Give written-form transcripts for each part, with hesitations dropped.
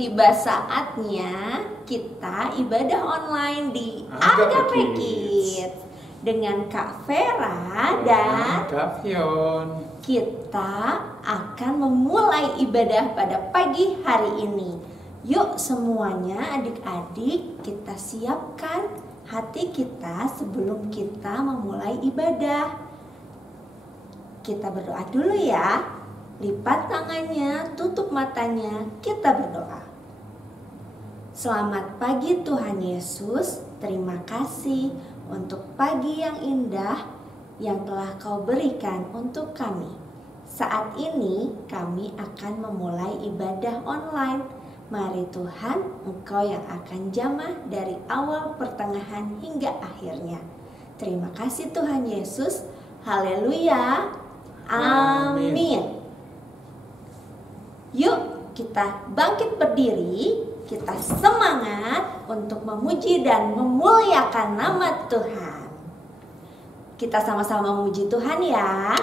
tiba saatnya kita ibadah online di Agape Kids dengan Kak Vera dan Kak Fion. Kita akan memulai ibadah pada pagi hari ini. Yuk semuanya adik-adik, kita siapkan hati kita sebelum kita memulai ibadah. Kita berdoa dulu ya. Lipat tangannya, tutup matanya, kita berdoa. Selamat pagi Tuhan Yesus, terima kasih untuk pagi yang indah yang telah Kau berikan untuk kami. Saat ini kami akan memulai ibadah online. Mari Tuhan, Engkau yang akan jamah dari awal, pertengahan hingga akhirnya. Terima kasih Tuhan Yesus. Haleluya. Amin. Yuk kita bangkit berdiri, kita semangat untuk memuji dan memuliakan nama Tuhan. Kita sama-sama memuji Tuhan ya.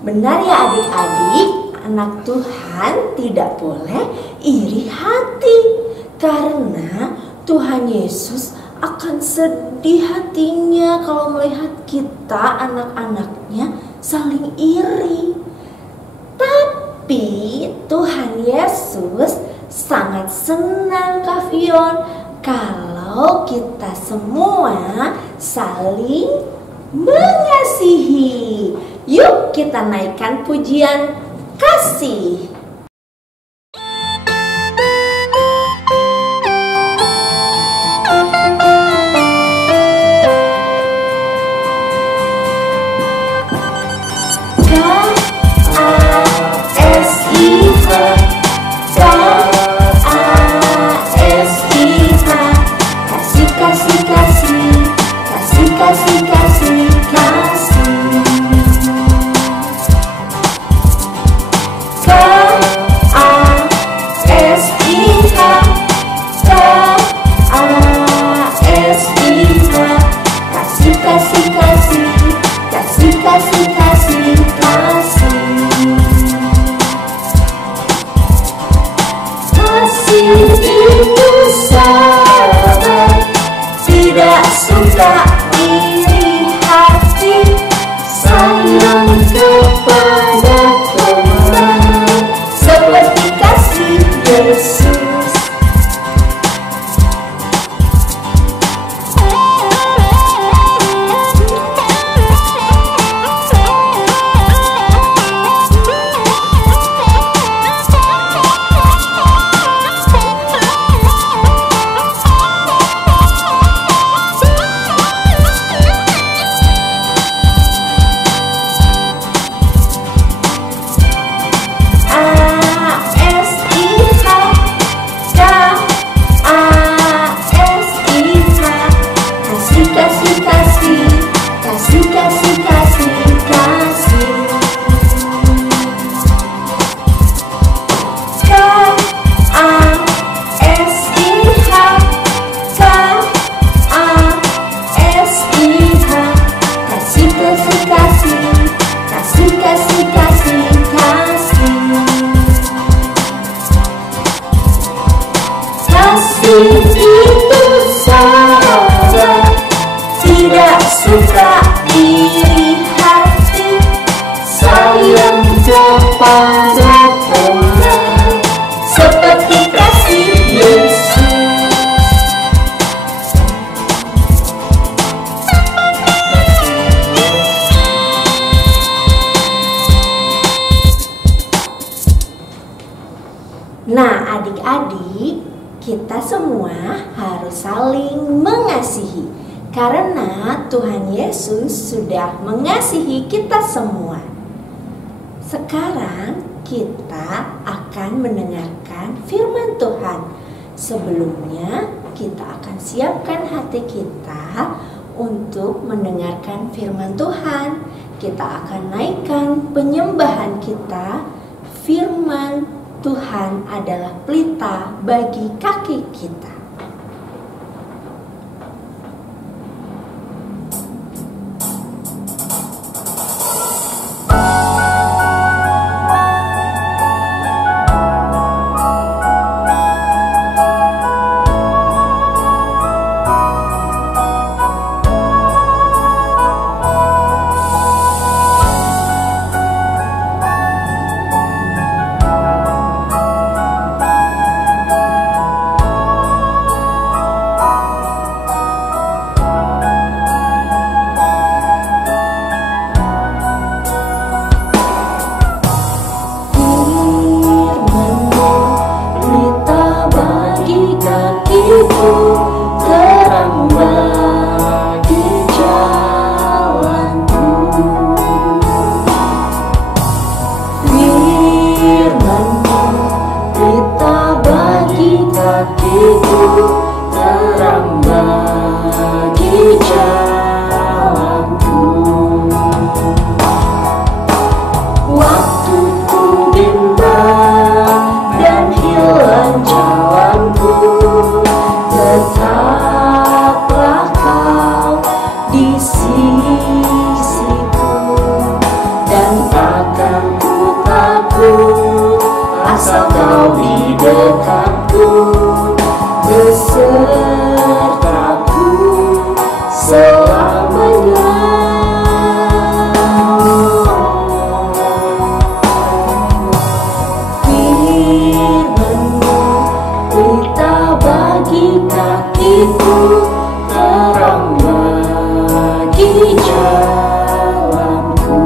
Benar ya adik-adik, anak Tuhan tidak boleh iri hati. Karena Tuhan Yesus akan sedih hatinya kalau melihat kita anak-anaknya saling iri. Tapi Tuhan Yesus sangat senang Kak Fion kalau kita semua saling mengasihi. Yuk kita naikkan pujian kasih. Kasih Nah, adik-adik, kita semua harus saling mengasihi karena Tuhan Yesus sudah mengasihi kita semua. Sekarang kita akan mendengarkan firman Tuhan. Sebelumnya, kita akan siapkan hati kita untuk mendengarkan firman Tuhan. Kita akan naikkan penyembahan kita. Firman Tuhan adalah pelita bagi kaki kita. Asal kau di dekatku, besertaku selamanya. Firman-Mu pelita bagi kakiku, terang bagi jalanku.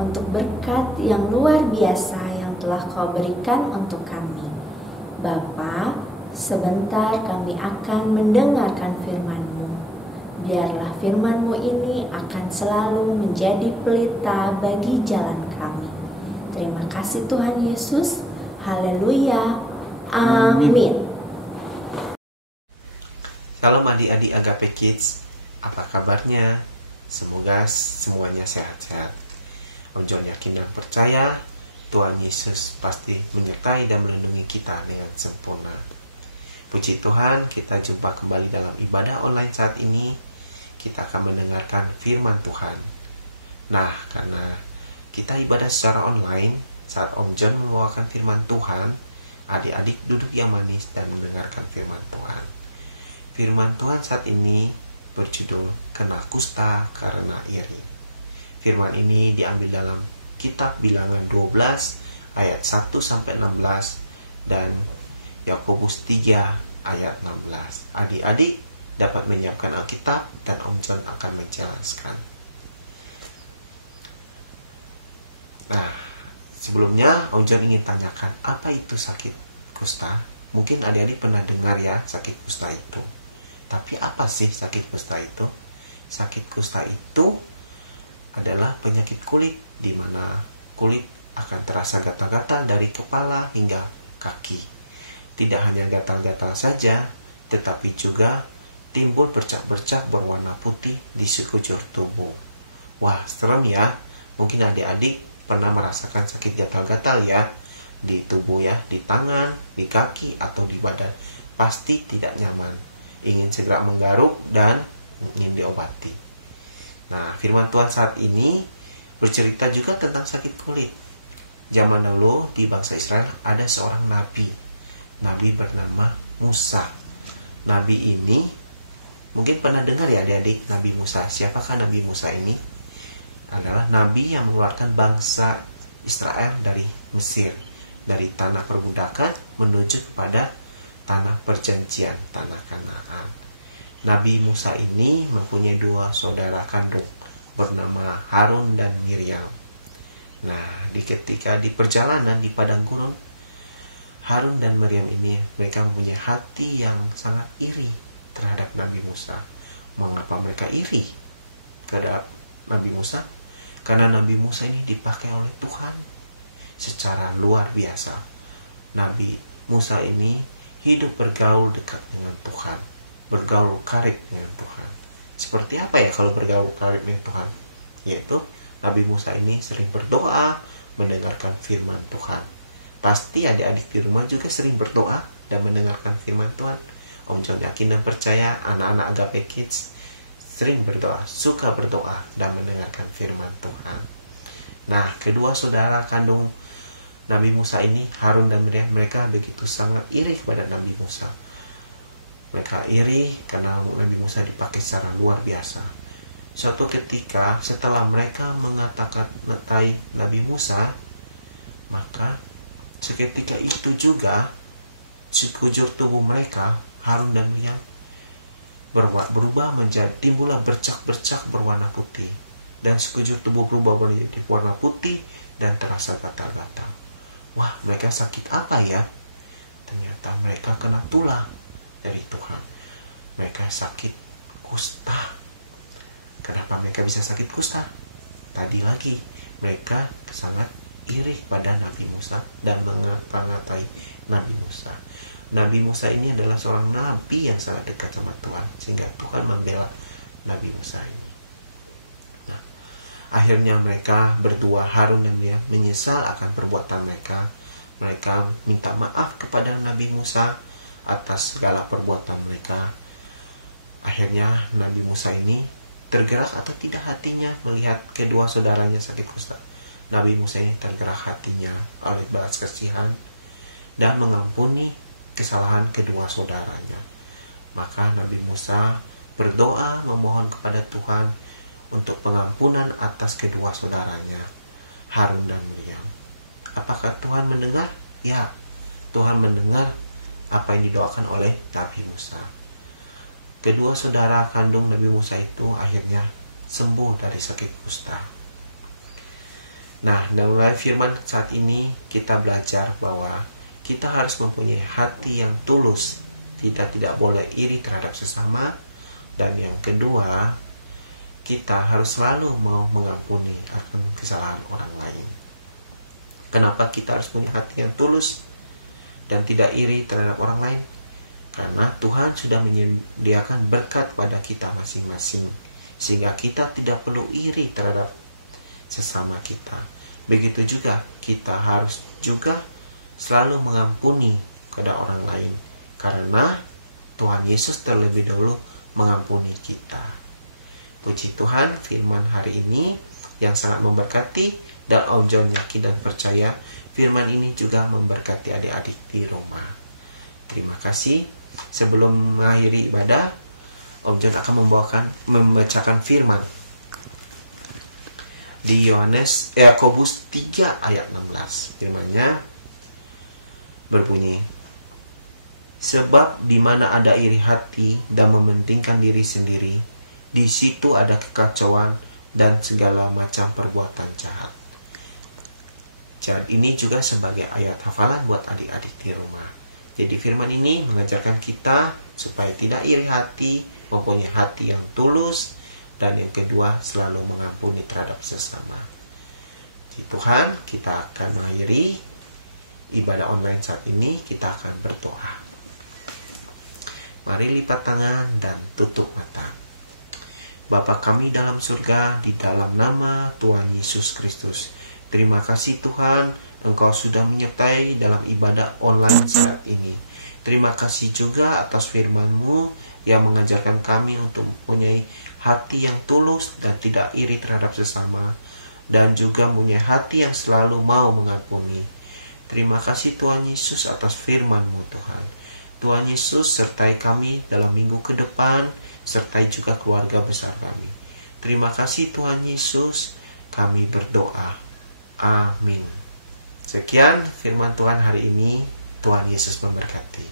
Untuk berkat yang luar biasa yang telah Kau berikan untuk kami. Bapa, sebentar kami akan mendengarkan firman-Mu. Biarlah firman-Mu ini akan selalu menjadi pelita bagi jalan kami. Terima kasih Tuhan Yesus. Haleluya. Amin. Shalom adik-adik Agape Kids, apa kabarnya? Semoga semuanya sehat-sehat. Om John yakin dan percaya Tuhan Yesus pasti menyertai dan melindungi kita dengan sempurna. Puji Tuhan, kita jumpa kembali dalam ibadah online saat ini. Kita akan mendengarkan firman Tuhan. Nah, karena kita ibadah secara online, saat Om John membawakan firman Tuhan, adik-adik duduk yang manis dan mendengarkan firman Tuhan. Firman Tuhan saat ini berjudul Kena Kusta Karena Iri. Firman ini diambil dalam kitab Bilangan 12 ayat 1-16 dan Yakobus 3 ayat 16. Adik-adik dapat menyiapkan Alkitab dan Om John akan menjelaskan. Nah, sebelumnya Om John ingin tanyakan, apa itu sakit kusta? Mungkin adik-adik pernah dengar ya sakit kusta itu. Tapi apa sih sakit kusta itu? Sakit kusta itu adalah penyakit kulit di mana kulit akan terasa gatal-gatal dari kepala hingga kaki. Tidak hanya gatal-gatal saja, tetapi juga timbul bercak-bercak berwarna putih di sekujur tubuh. Wah, serem ya. Mungkin adik-adik pernah merasakan sakit gatal-gatal ya di tubuh ya, di tangan, di kaki, atau di badan. Pasti tidak nyaman, ingin segera menggaruk dan ingin diobati. Nah, firman Tuhan saat ini bercerita juga tentang sakit kulit. Zaman dahulu di bangsa Israel ada seorang nabi. Nabi bernama Musa. Nabi ini mungkin pernah dengar ya adik-adik Nabi Musa. Siapakah Nabi Musa ini? Adalah nabi yang mengeluarkan bangsa Israel dari Mesir, dari tanah perbudakan menuju kepada tanah perjanjian, tanah Kanaan. Nabi Musa ini mempunyai 2 saudara kandung bernama Harun dan Miriam. Nah, ketika di perjalanan di padang gurun, Harun dan Miriam ini mereka mempunyai hati yang sangat iri terhadap Nabi Musa. Mengapa mereka iri terhadap Nabi Musa? Karena Nabi Musa ini dipakai oleh Tuhan secara luar biasa. Nabi Musa ini hidup bergaul dekat dengan Tuhan, bergaul karib dengan Tuhan. Seperti apa ya kalau bergaul karib dengan Tuhan? Yaitu Nabi Musa ini sering berdoa, mendengarkan firman Tuhan. Pasti adik-adik di rumah juga sering berdoa dan mendengarkan firman Tuhan. Om John yakin dan percaya anak-anak Agape Kids sering berdoa, suka berdoa dan mendengarkan firman Tuhan. Nah, kedua saudara kandung Nabi Musa ini, Harun dan Miriam, mereka begitu sangat iri kepada Nabi Musa. Mereka iri karena Nabi Musa dipakai secara luar biasa. Suatu ketika setelah mereka mengata-ngatai Nabi Musa, maka seketika itu juga sekujur tubuh mereka, Harun dan Miriam, berubah menjadi timbullah bercak-bercak berwarna putih, dan sekujur tubuh berubah menjadi warna putih dan terasa gatal-gatal. Wah, mereka sakit apa ya? Ternyata mereka kena tulah dari Tuhan. Mereka sakit kusta. Kenapa mereka bisa sakit kusta? Tadi lagi mereka sangat iri pada Nabi Musa dan mengata-ngatai Nabi Musa. Nabi Musa ini adalah seorang nabi yang sangat dekat sama Tuhan, sehingga Tuhan membela Nabi Musa ini. Nah, akhirnya mereka berdua, Harun dan Miriam, menyesal akan perbuatan mereka. Mereka minta maaf kepada Nabi Musa atas segala perbuatan mereka. Akhirnya Nabi Musa ini tergerak atau tidak hatinya melihat kedua saudaranya sakit kusta. Nabi Musa ini tergerak hatinya oleh belas kasihan dan mengampuni kesalahan kedua saudaranya. Maka Nabi Musa berdoa memohon kepada Tuhan untuk pengampunan atas kedua saudaranya, Harun dan Miriam. Apakah Tuhan mendengar? Ya, Tuhan mendengar apa yang didoakan oleh Nabi Musa. Kedua saudara kandung Nabi Musa itu akhirnya sembuh dari sakit kusta. Nah, dalam firman saat ini kita belajar bahwa kita harus mempunyai hati yang tulus, kita tidak boleh iri terhadap sesama, dan yang kedua, kita harus selalu mau mengampuni akan kesalahan orang lain. Kenapa kita harus punya hati yang tulus dan tidak iri terhadap orang lain? Karena Tuhan sudah menyediakan berkat pada kita masing-masing, sehingga kita tidak perlu iri terhadap sesama kita. Begitu juga kita harus juga selalu mengampuni kepada orang lain, karena Tuhan Yesus terlebih dahulu mengampuni kita. Puji Tuhan, firman hari ini yang sangat memberkati, dan Om John yakin dan percaya firman ini juga memberkati adik-adik di rumah. Terima kasih. Sebelum mengakhiri ibadah, Om John akan membacakan firman di Yakobus 3 ayat 16. Firman-Nya berbunyi, sebab di mana ada iri hati dan mementingkan diri sendiri, di situ ada kekacauan dan segala macam perbuatan jahat. Ini juga sebagai ayat hafalan buat adik-adik di rumah. Jadi firman ini mengajarkan kita supaya tidak iri hati, mempunyai hati yang tulus, dan yang kedua selalu mengampuni terhadap sesama. Di Tuhan, kita akan mengakhiri ibadah online saat ini. Kita akan berdoa. Mari lipat tangan dan tutup mata. Bapa kami dalam surga, di dalam nama Tuhan Yesus Kristus, terima kasih Tuhan, Engkau sudah menyertai dalam ibadah online saat ini. Terima kasih juga atas firman-Mu yang mengajarkan kami untuk mempunyai hati yang tulus dan tidak iri terhadap sesama, dan juga mempunyai hati yang selalu mau mengampuni. Terima kasih Tuhan Yesus atas firman-Mu Tuhan. Tuhan Yesus sertai kami dalam minggu ke depan, sertai juga keluarga besar kami. Terima kasih Tuhan Yesus, kami berdoa. Amin. Sekian firman Tuhan hari ini. Tuhan Yesus memberkati.